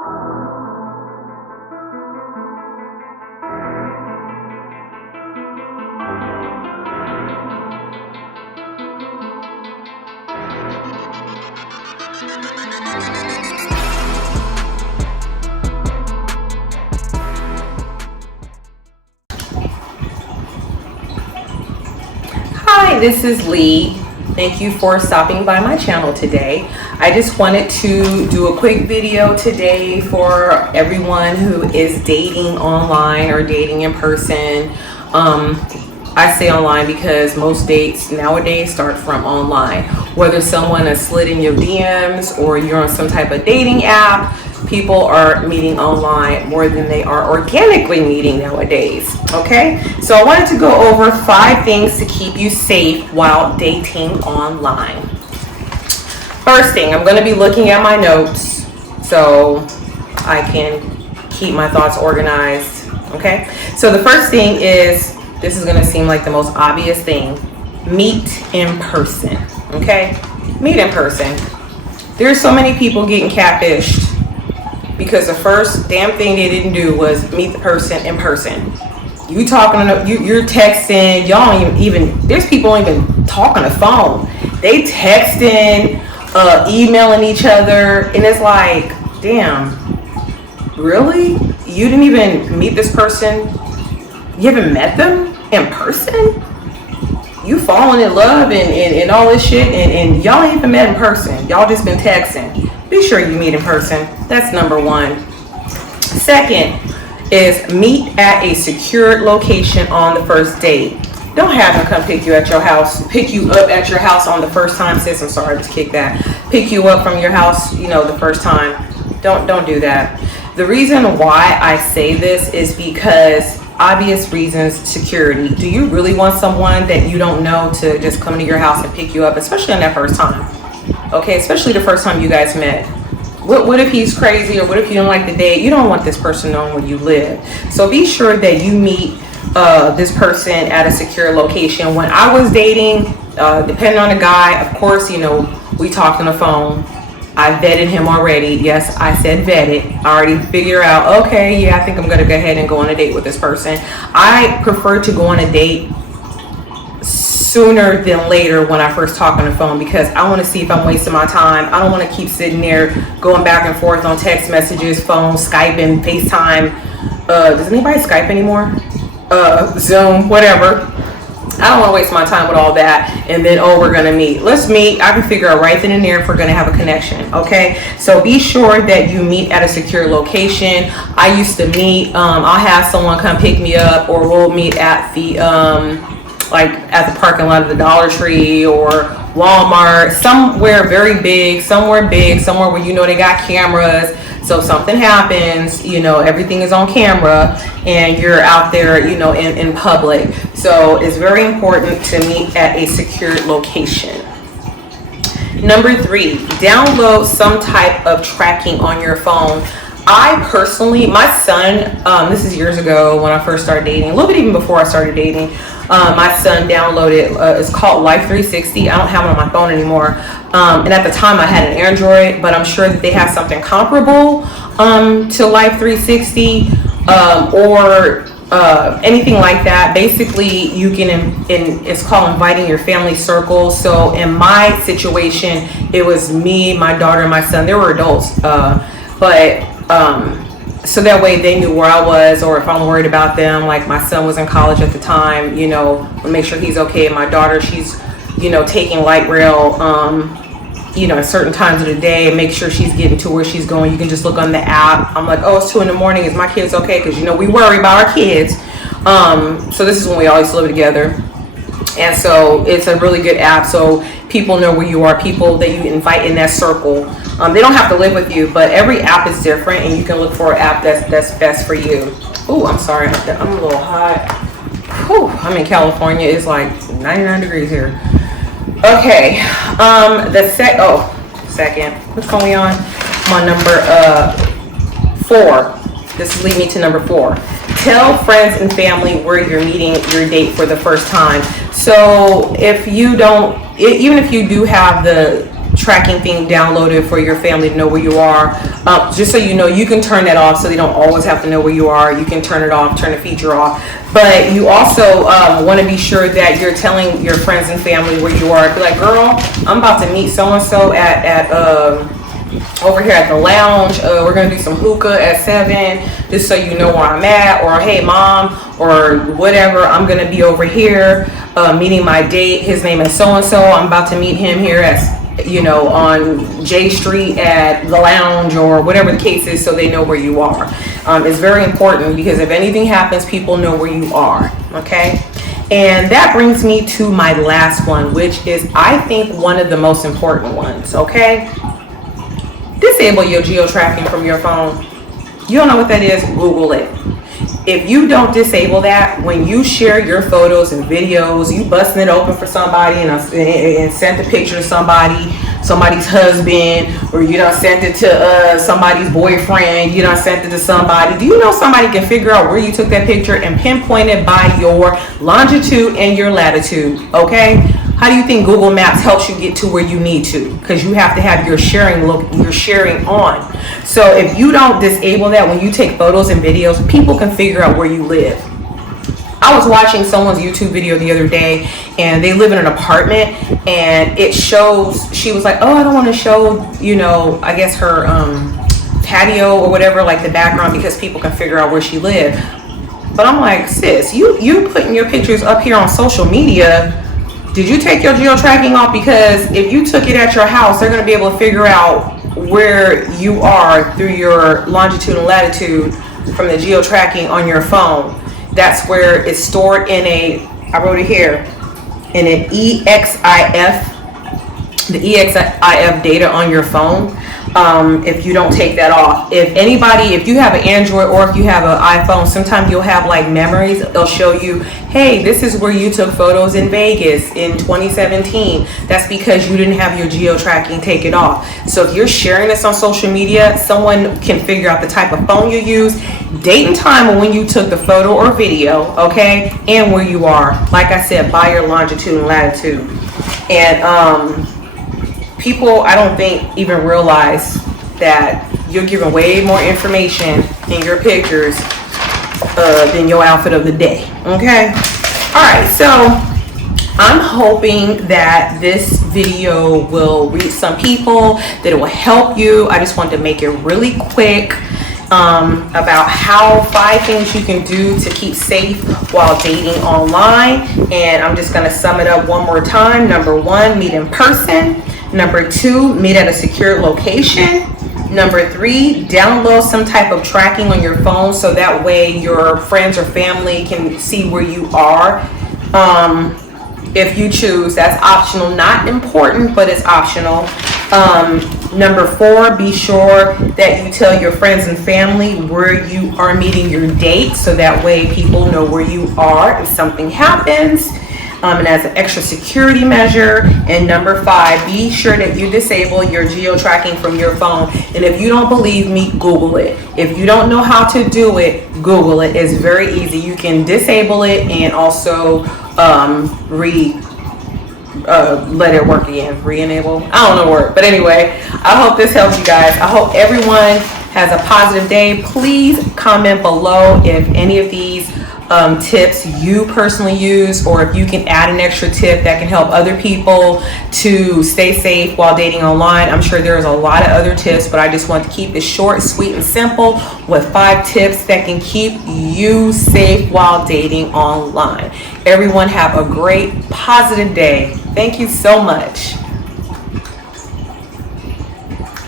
Hi, this is Lee. Thank you for stopping by my channel today. I just wanted to do a quick video today for everyone who is dating online or dating in person. I say online because most dates nowadays start from online. Whether someone has slid in your DMs or you're on some type of dating app, people are meeting online more than they are organically meeting nowadays. Okay, so I wanted to go over 5 things to keep you safe while dating online. First thing, I'm going to be looking at my notes so I can keep my thoughts organized. Okay, so the first thing is, this is going to seem like the most obvious thing: meet in person. Okay, meet in person. There's so many people getting catfished because the first damn thing they didn't do was meet the person in person. You talking, you're texting, y'all don't even, there's people don't even talk on the phone. They texting, emailing each other, and it's like, damn, really? You didn't even meet this person? You haven't met them in person? You falling in love and all this shit, and y'all ain't even met in person. Y'all just been texting. Be sure you meet in person. That's number 1. Second is meet at a secured location on the first date. Don't have them come pick you up at your house on the first time. Sis, I'm sorry, just kick that. Pick you up from your house, the first time. Don't do that. The reason why I say this is because obvious reasons: security. Do you really want someone that you don't know to just come to your house and pick you up, especially on that first time? Okay, especially the first time you guys met. What if he's crazy, or what if you don't like the date? You don't want this person knowing where you live. So be sure that you meet this person at a secure location. When I was dating, depending on the guy, of course, we talked on the phone. I vetted him already. Yes, I said vetted. I already figure out, okay, yeah, I think I'm going to go ahead and go on a date with this person. I prefer to go on a date sooner than later when I first talk on the phone, because I want to see if I'm wasting my time. I don't want to keep sitting there going back and forth on text messages, phone, Skyping, FaceTime. Does anybody Skype anymore? Zoom, whatever. I don't want to waste my time with all that and then, oh, we're going to meet. Let's meet. I can figure out right then and there if we're going to have a connection. Okay, so be sure that you meet at a secure location. I used to meet, I'll have someone come pick me up, or we'll meet at the at the parking lot of the Dollar Tree or Walmart, somewhere very big, somewhere where they got cameras. So if something happens, everything is on camera and you're out there, in public. So it's very important to meet at a secured location. Number 3, download some type of tracking on your phone. I personally, my son, this is years ago when I first started dating, a little bit even before I started dating, my son downloaded, it's called Life 360. I don't have it on my phone anymore. And at the time I had an Android, but I'm sure that they have something comparable to Life 360 or anything like that. Basically, you can, it's called inviting your family circle. So in my situation, it was me, my daughter, and my son. They were adults, so that way they knew where I was, or if I'm worried about them, like my son was in college at the time, make sure he's okay. And my daughter, she's, taking light rail, at certain times of the day, and make sure she's getting to where she's going. You can just look on the app. I'm like, oh, it's 2 a.m. Is my kids okay? Because, we worry about our kids. So this is when we always live together. And so it's a really good app. So people know where you are, people that you invite in that circle. They don't have to live with you, but every app is different, and you can look for an app that's best for you. Oh, I'm sorry, I'm a little hot. Whew, I'm in California. It's like 99 degrees here. Okay, second. Which one are we on? I'm on number 4. This will lead me to number 4. Tell friends and family where you're meeting your date for the first time. So if you don't, even if you do have the tracking thing downloaded for your family to know where you are. Just so you know, you can turn that off so they don't always have to know where you are. You can turn it off, turn the feature off. But you also want to be sure that you're telling your friends and family where you are. Be like, girl, I'm about to meet so-and-so at over here at the lounge. We're gonna do some hookah at 7, just so you know where I'm at. Or hey mom, or whatever, I'm gonna be over here meeting my date. His name is so-and-so. I'm about to meet him here at, you know, on J Street at the lounge, or whatever the case is, so they know where you are. It's very important, because if anything happens, people know where you are. Okay. And that brings me to my last one, which is, I think, one of the most important ones. Okay. Disable your geo tracking from your phone. You don't know what that is? Google it. If you don't disable that, when you share your photos and videos, you busting it open for somebody and sent the picture to somebody's husband, or you done sent it to somebody's boyfriend, you done sent it to somebody. Do you know somebody can figure out where you took that picture and pinpoint it by your longitude and your latitude? Okay. How do you think Google Maps helps you get to where you need to? Because you have to have your sharing on. So if you don't disable that when you take photos and videos, people can figure out where you live. I was watching someone's YouTube video the other day, and they live in an apartment, and it shows, she was like, oh, I don't want to show, you know, I guess her patio or whatever, like the background, because people can figure out where she lived. But I'm like, sis, you putting your pictures up here on social media. Did you take your geo tracking off? Because if you took it at your house, they're going to be able to figure out where you are through your longitude and latitude from the geo tracking on your phone. That's where it's stored in I wrote it here, in an EXIF, the EXIF data on your phone. If you don't take that off, if you have an Android or if you have an iPhone, sometimes you'll have like memories. They'll show you, hey, this is where you took photos in Vegas in 2017. That's because you didn't have your geo tracking taken off. So if you're sharing this on social media, someone can figure out the type of phone you use, date and time of when you took the photo or video, okay, and where you are. Like I said, by your longitude and latitude. And people, I don't think, even realize that you're giving way more information in your pictures than your outfit of the day. Okay. All right. So I'm hoping that this video will reach some people, that it will help you. I just wanted to make it really quick about 5 things you can do to keep safe while dating online. And I'm just going to sum it up one more time. Number 1, meet in person. Number 2, meet at a secure location. Number 3, download some type of tracking on your phone, so that way your friends or family can see where you are. If you choose, that's optional, not important, but it's optional. Number 4, be sure that you tell your friends and family where you are meeting your date, so that way people know where you are if something happens. And as an extra security measure. And number 5, be sure that you disable your geo tracking from your phone. And if you don't believe me, Google it. If you don't know how to do it, Google it. It's very easy. You can disable it and also let it work again. Re-enable. I don't know the word, but anyway, I hope this helps you guys. I hope everyone has a positive day. Please comment below if any of these tips you personally use, or if you can add an extra tip that can help other people to stay safe while dating online. I'm sure there's a lot of other tips, but I just want to keep it short, sweet, and simple with 5 tips that can keep you safe while dating online. Everyone have a great, positive day. Thank you so much.